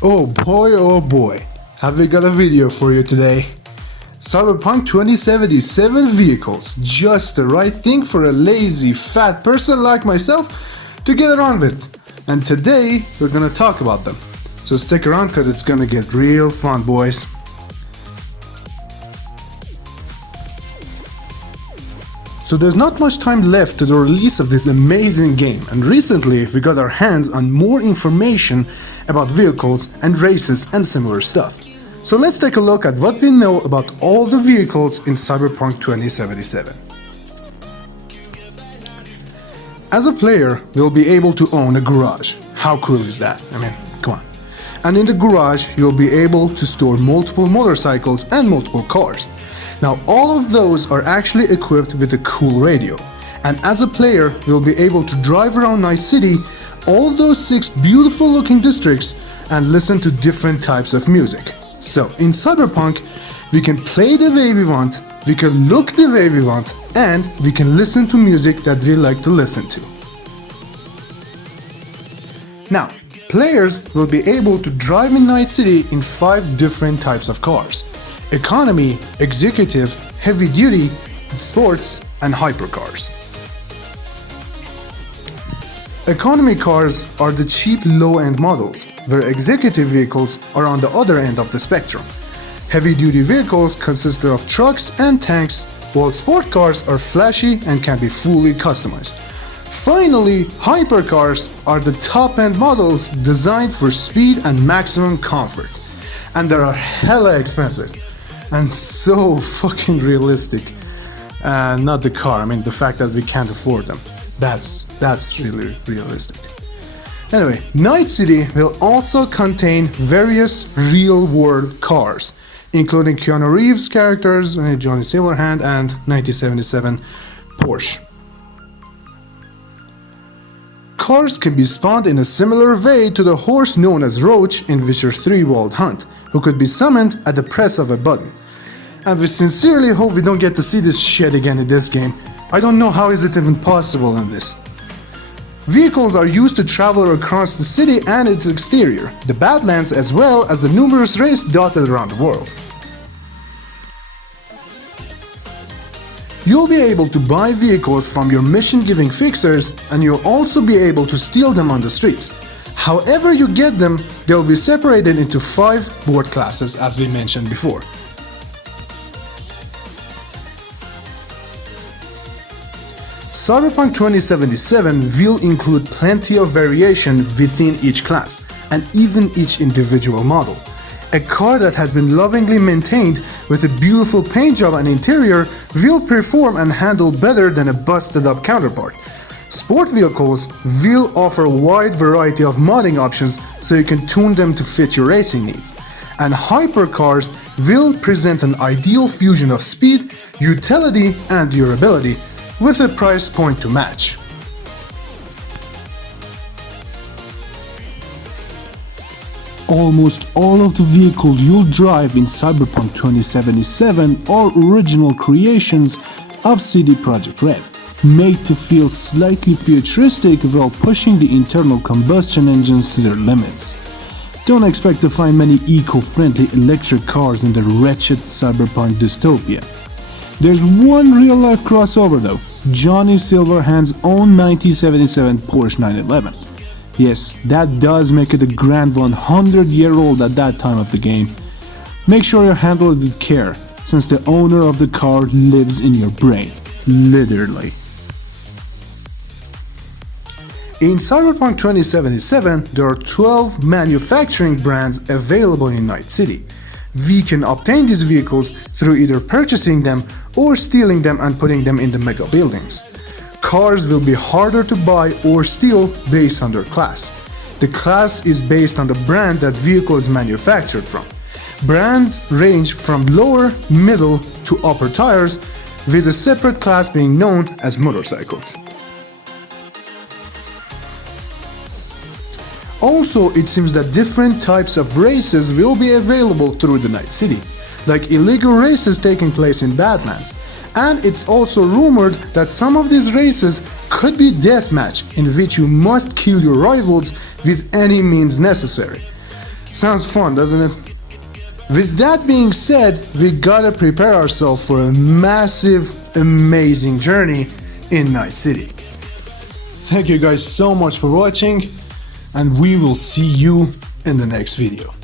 Oh boy, have we got a video for you today. Cyberpunk 2077 vehicles, just the right thing for a lazy, fat person like myself to get around with. And today, we're gonna talk about them. So stick around cause it's gonna get real fun, boys. So there's not much time left to the release of this amazing game, and recently we got our hands on more information about vehicles and races and similar stuff. So let's take a look at what we know about all the vehicles in Cyberpunk 2077. As a player, we'll be able to own a garage. How cool is that? I mean, come on. And in the garage, you'll be able to store multiple motorcycles and multiple cars. Now, all of those are actually equipped with a cool radio. And as a player, you'll be able to drive around Night City, all those 6 beautiful looking districts, and listen to different types of music. So, in Cyberpunk, we can play the way we want, we can look the way we want, and we can listen to music that we like to listen to. Now, players will be able to drive in Night City in 5 different types of cars: economy, executive, heavy duty, sports, and hypercars. Economy cars are the cheap low-end models, where executive vehicles are on the other end of the spectrum. Heavy-duty vehicles consist of trucks and tanks, while sport cars are flashy and can be fully customized. Finally, hypercars are the top-end models designed for speed and maximum comfort. And they are hella expensive and so fucking realistic. Not the car, I mean the fact that we can't afford them. That's really realistic. Anyway, Night City will also contain various real-world cars, including Keanu Reeves' characters, Johnny Silverhand, and 1977 Porsche. Cars can be spawned in a similar way to the horse known as Roach in Witcher 3 Wild Hunt, who could be summoned at the press of a button. And we sincerely hope we don't get to see this shit again in this game. I don't know how is it even possible in this. Vehicles are used to travel across the city and its exterior, the Badlands, as well as the numerous races dotted around the world. You'll be able to buy vehicles from your mission-giving fixers, and you'll also be able to steal them on the streets. However you get them, they'll be separated into 5 board classes, as we mentioned before. Cyberpunk 2077 will include plenty of variation within each class, and even each individual model. A car that has been lovingly maintained with a beautiful paint job and interior will perform and handle better than a busted up counterpart. Sport vehicles will offer a wide variety of modding options so you can tune them to fit your racing needs. And hypercars will present an ideal fusion of speed, utility, and durability, with a price point to match. Almost all of the vehicles you'll drive in Cyberpunk 2077 are original creations of CD Projekt Red, made to feel slightly futuristic while pushing the internal combustion engines to their limits. Don't expect to find many eco-friendly electric cars in the wretched Cyberpunk dystopia. There's one real-life crossover though, Johnny Silverhand's own 1977 Porsche 911. Yes, that does make it a grand 100-year-old at that time of the game. Make sure you handle it with care, since the owner of the car lives in your brain, literally. In Cyberpunk 2077, there are 12 manufacturing brands available in Night City. We can obtain these vehicles through either purchasing them or stealing them and putting them in the mega buildings. Cars will be harder to buy or steal based on their class. The class is based on the brand that vehicle is manufactured from. Brands range from lower, middle to upper tires, with a separate class being known as motorcycles. Also, it seems that different types of races will be available through the Night City, like illegal races taking place in Badlands. And it's also rumored that some of these races could be deathmatch, in which you must kill your rivals with any means necessary. Sounds fun, doesn't it? With that being said, we gotta prepare ourselves for a massive, amazing journey in Night City. Thank you guys so much for watching, and we will see you in the next video.